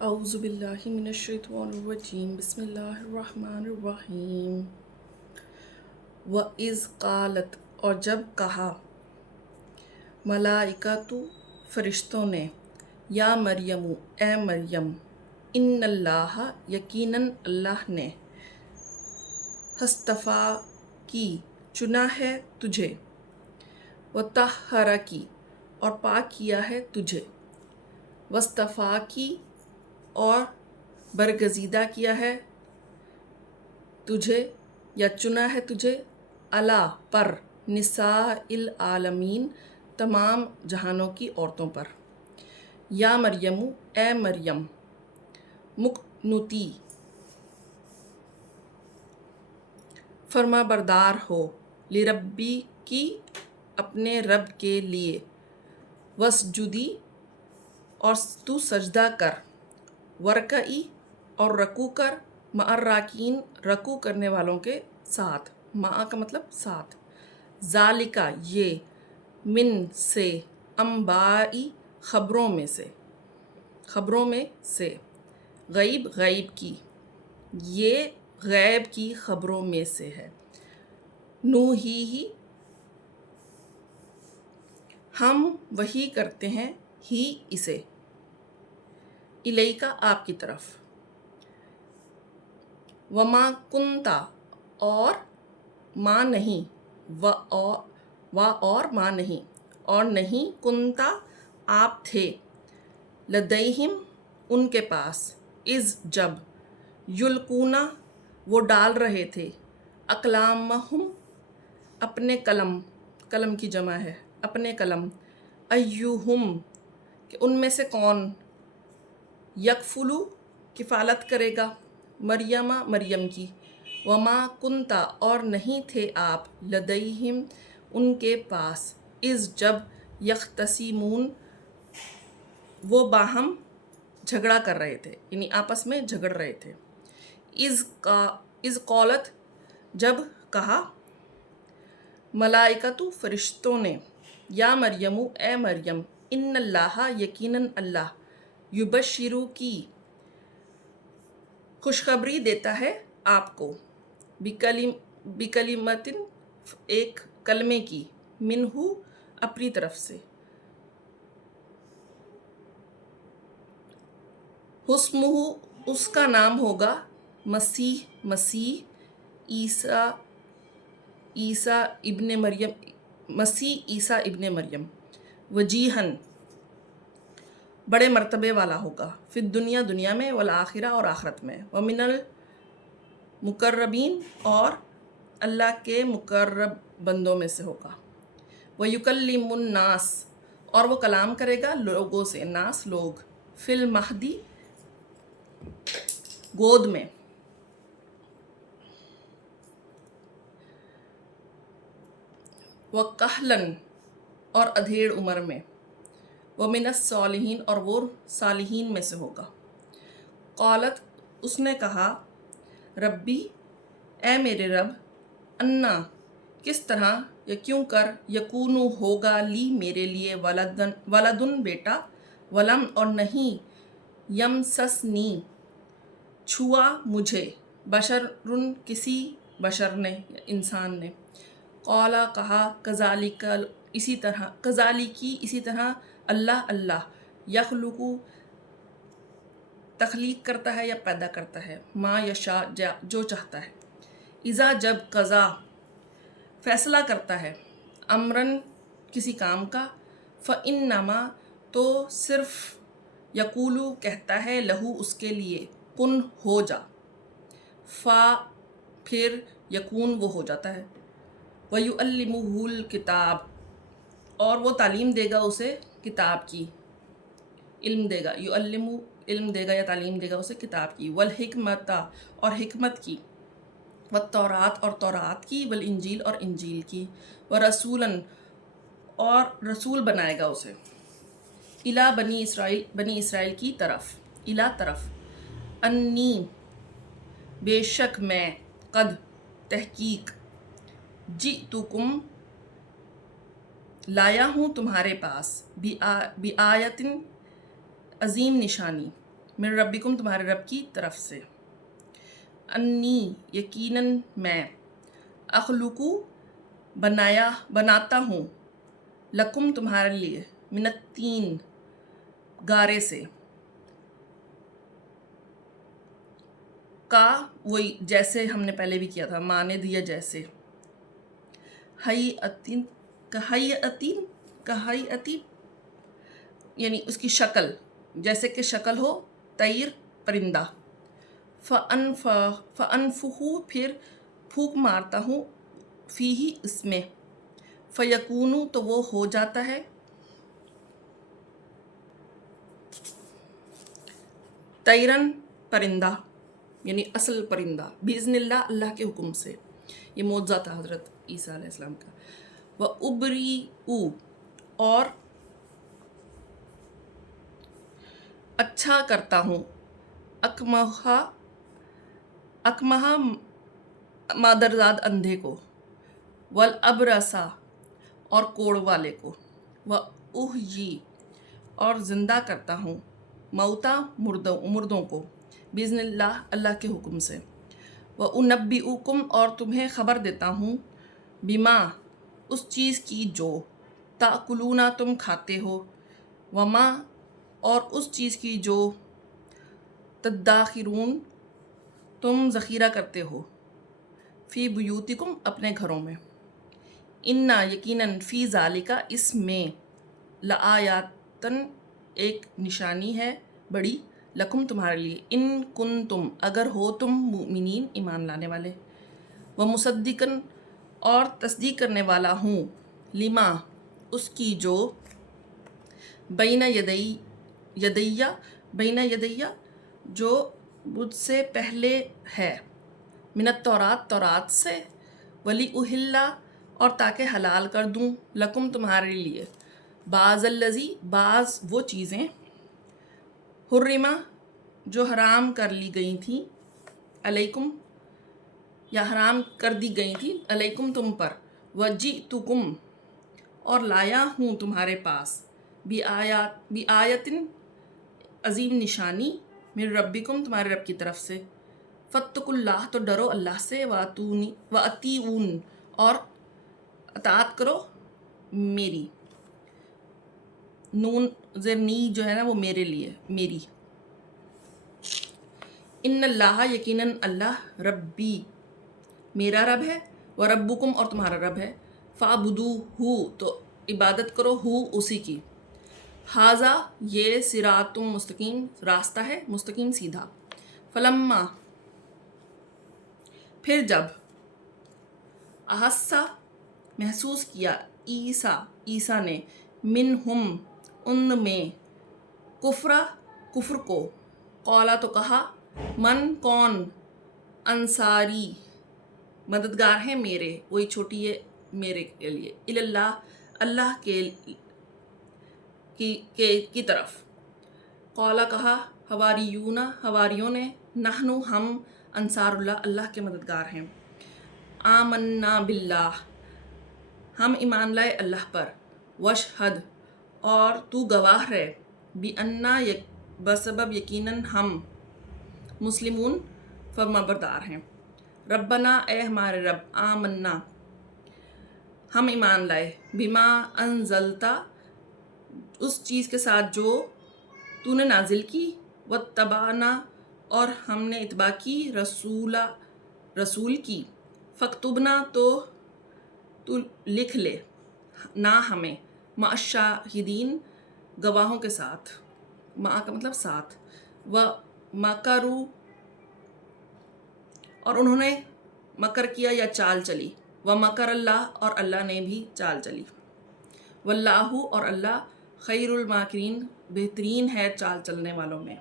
اعوذ باللہ من الشیطان الرجیم بسم اللہ الرحمن الرحیم وَإِذْ قَالَتْ اور جب کہا ملائکۃ فرشتوں نے یا مریم اے مریم ان اللہ یقیناً اللہ نے اصطفیٰ کی چنا ہے تجھے وطہرک اور پاک کیا ہے تجھے واصطفیٰ کی اور برگزیدہ کیا ہے تجھے یا چنا ہے تجھے علی پر نساء العالمین تمام جہانوں کی عورتوں پر یا مریم اے مریم مقنوتی فرما بردار ہو لربی کی اپنے رب کے لیے وسجدی اور تو سجدہ کر ورکعی اور رکوع کر مع الراکعین رکوع کرنے والوں کے ساتھ مع کا مطلب ساتھ ذالکا یہ من سے انبائی خبروں میں سے غیب غیب کی یہ غیب کی خبروں میں سے ہے نوحی ہم وحی کرتے ہیں ہی اسے الیکا آپ کی طرف وما کنتا اور ماں نہیں اور ماں نہیں اور نہیں کنتا آپ تھے لدیہم ان کے پاس اذ جب یلقونا وہ ڈال رہے تھے اقلامہم اپنے قلم کی جمع ہے اپنے قلم ایہم کہ ان میں سے کون یکفلو کفالت کرے گا مریم کی وما کنتا اور نہیں تھے آپ لدیہم ان کے پاس اذ جب یختصمون وہ باہم جھگڑا کر رہے تھے یعنی آپس میں جھگڑ رہے تھے اذ قالت جب کہا ملائکۃ فرشتوں نے یا مریم اے مریم ان اللہ یقیناً اللہ یبشرو کی خوشخبری دیتا ہے آپ کو بکلمتن ایک کلمے کی منہ اپنی طرف سے اسمہ اس کا نام ہوگا مسیح عیسیٰ ابن مریم وجیہن بڑے مرتبے والا ہوگا فی دنیا میں والآخرہ اور آخرت میں ومن المقربین اور اللہ کے مقرب بندوں میں سے ہوگا ویکلم الناس اور وہ کلام کرے گا لوگوں سے ناس لوگ فی المہدی گود میں وکہلن اور ادھیڑ عمر میں ومن الصالحین اور وہ صالحین میں سے ہوگا قالت اس نے کہا ربی اے میرے رب انا کس طرح یا کیوں کر یکونو ہوگا لی میرے لیے ولدن بیٹا ولم اور نہیں یمسسنی چھوا مجھے بشرن کسی بشر نے انسان نے قالا کہا کذالک اسی طرح اللہ یخلق تخلیق کرتا ہے یا پیدا کرتا ہے ما یشاء جو چاہتا ہے اذا جب قضا فیصلہ کرتا ہے امرن کسی کام کا فانما تو صرف یقولو کہتا ہے لہو اس کے لیے کن ہو جا فا پھر یکون وہ ہو جاتا ہے وَيُعَلِّمُهُ الْكِتَابَ اور وہ تعلیم دے گا اسے کتاب کی علم دے گا علم دے گا یا تعلیم دے گا اسے کتاب کی والحکمت اور حکمت کی والتورات اور تورات کی والانجیل اور انجیل کی ورسولاً اور رسول بنائے گا اسے الی بنی اسرائیل کی طرف انی بے شک میں قد تحقیق جئتکم لایا ہوں تمہارے پاس بآیتن عظیم نشانی من रब्बिकुम तुम्हारे रब की तरफ से, अन्नी यकीनन मैं, अखलुकु बनाता हूँ, लकुम तुम्हारे लिए, मिनत्तीन गारे से, का वही जैसे हमने पहले भी किया था, माने दिया जैसे, हयअतिन कहयअतिन यानी उसकी शक्ल, जैसे कि शक्ल हो, तैर परिंदा, फ़अनफ़ुहु फिर फूंक मारता हूँ, फ़ीही इसमें, फ़यकूनु तो वो हो जाता है, तैरन परिंदा यानी असल परिंदा, बिइज़्निल्लाह अल्लाह के हुक्म से। ये मौजज़ा था हज़रत ईसा अलैहिस्सलाम का। व उबरीउ और अच्छा करता हूँ, अकमहा मादरजाद अंधे को, वल अबरसा और कोढ़ वाले को, व उहयी और ज़िंदा करता हूँ, मौता मुर्दों को, बिइज़्निल्लाह अल्लाह के हुक्म से। व उनब्बिउकुम और तुम्हें ख़बर देता हूँ, बिमा उस चीज़ की जो ताकुलूना तुम खाते हो, वमा और उस चीज़ की जो तद्दाखिरून तुम ज़ख़ीरा करते हो, फ़ी बुयूतिकुम अपने घरों में, इन्ना यकीनन फ़ी ज़ालिका इसमें, लआयातन एक निशानी है बड़ी, लकुम तुम्हारे लिए, इन कुंतुम अगर हो तुम मुमिनीन ईमान लाने वाले, व मुसद्दिकन और तस्दीक करने वाला हूँ, लिमा उसकी जो बैना यदैया जो मुझसे पहले है, मिनत तौरात से, वली उहिल्ला और ताकि हलाल कर दूँ, लकुम तुम्हारे लिए, बाज़ वो चीज़ें, हुर्रिमा जो हराम कर ली गई थी, अलैकुम या हराम कर दी गई थी, अलैकुम तुम पर, वजीतुकुम और लाया हूँ तुम्हारे पास, बिआयतिन अजीम निशानी, मिन रब्बिकुम तुम्हारे रब की तरफ से, फत्तकुल्लाह तो डरो अल्लाह से, व अतीऊन और अतात करो मेरी, नून ज़रनी जो है ना वो मेरे लिए, मेरी, इन्नल्लाह यकीनन अल्लाह रब्बी मेरा रब है, व रब्बुकुम और तुम्हारा रब है, फ़ाबुदूहु तो इबादत करो हु उसी की, हाजा ये सिरातुम मुस्तकीम रास्ता है, मुस्तकीम सीधा, फलम्मा फिर जब, अहस्सा महसूस किया, ईसा ने, मिनहुम उनमें, कुफ्र को, कौला तो कहा, मन कौन, अंसारी मददगार हैं मेरे, वही छोटी है मेरे के लिए, इल्लाह अल्लाह की तरफ, कौला कहा, हवारियों ने, नहनु हम, अंसारुल्लाह अल्लाह के मददगार हैं, आमन्ना बिल्लाह हम ईमान लाए अल्लाह पर, वशहद और तू गवाह रहे, बिअन्ना बसबब यकीनन हम, मुस्लिमून फरमाबरदार हैं, रब्बना ए हमारे रब, आमन्ना हम ईमान लाए, बिमा अनजलता उस चीज़ के साथ जो तूने नाजिल की, वत्तबाना और हमने इत्बा की, रसूल की, फ़क्तुबना तो तू लिख ले ना हमें, मअश्शाहिदीन गवाहों के साथ, मा का मतलब साथ, व मकरू और उन्होंने मकर किया या चाल चली, व मकर अल्लाह और अल्लाह ने भी चाल चली, वल्लाहु और अल्लाह खैरुल माकिरीन बेहतरीन है चाल चलने वालों में।